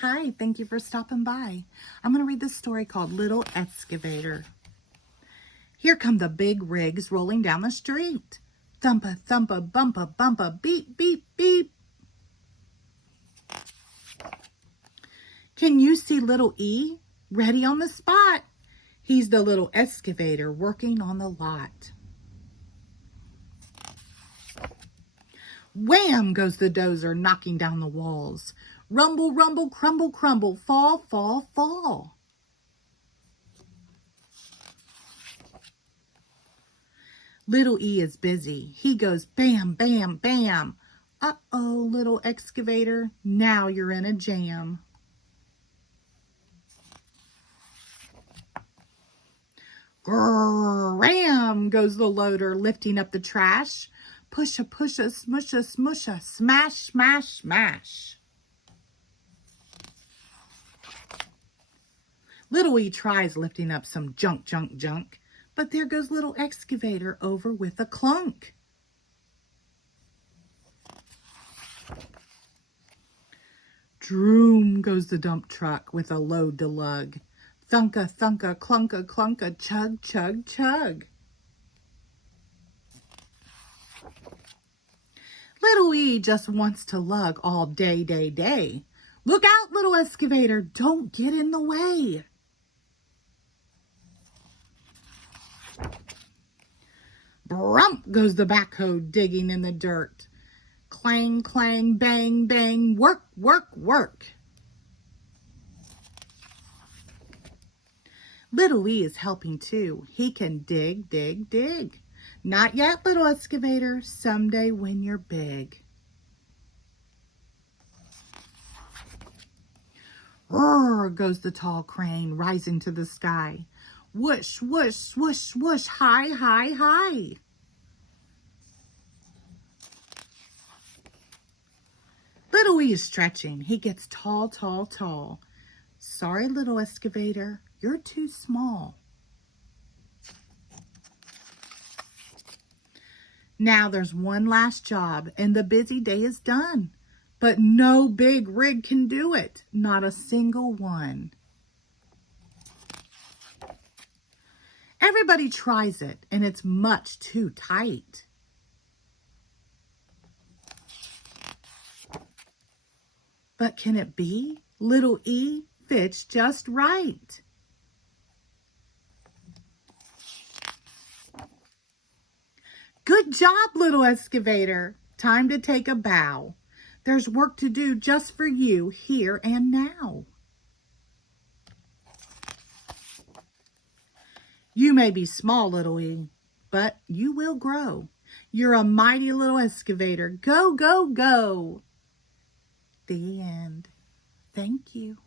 Hi, thank you for stopping by. I'm going to read this story called Little Excavator. Here come the big rigs rolling down the street. Thumpa, thumpa, bumpa, bumpa, beep, beep, beep. Can you see little E? Ready on the spot. He's the little excavator working on the lot. Wham goes the dozer, knocking down the walls. Rumble, rumble, crumble, crumble, fall, fall, fall. Little E is busy. He goes bam, bam, bam. Uh-oh, little excavator, now you're in a jam. Grrr-ram goes the loader, lifting up the trash. Pusha, pusha, smusha, smusha, smash, smash, smash. Little E tries lifting up some junk, junk, junk, but there goes little excavator over with a clunk. Droom goes the dump truck with a load to lug. Thunka, thunka, clunka, clunka, chug, chug, chug. Little E just wants to lug all day, day, day. Look out, little excavator, don't get in the way. Brump goes the backhoe digging in the dirt. Clang, clang, bang, bang, work, work, work. Little E is helping too. He can dig, dig, dig. Not yet, little excavator. Someday when you're big. Roar goes the tall crane, rising to the sky. Whoosh, whoosh, swoosh, swoosh, high, high, high. Little E is stretching. He gets tall, tall, tall. Sorry, little excavator, you're too small. Now there's one last job and the busy day is done. But no big rig can do it, not a single one. Everybody tries it and it's much too tight. But can it be? Little E fits just right. Good job, little excavator. Time to take a bow. There's work to do just for you here and now. You may be small, little E, but you will grow. You're a mighty little excavator. Go, go, go. The end. Thank you.